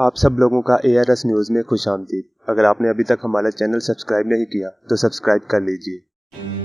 आप सब लोगों का ARS न्यूज़ में खुशामदीद। अगर आपने अभी तक हमारा चैनल सब्सक्राइब नहीं किया तो सब्सक्राइब कर लीजिए।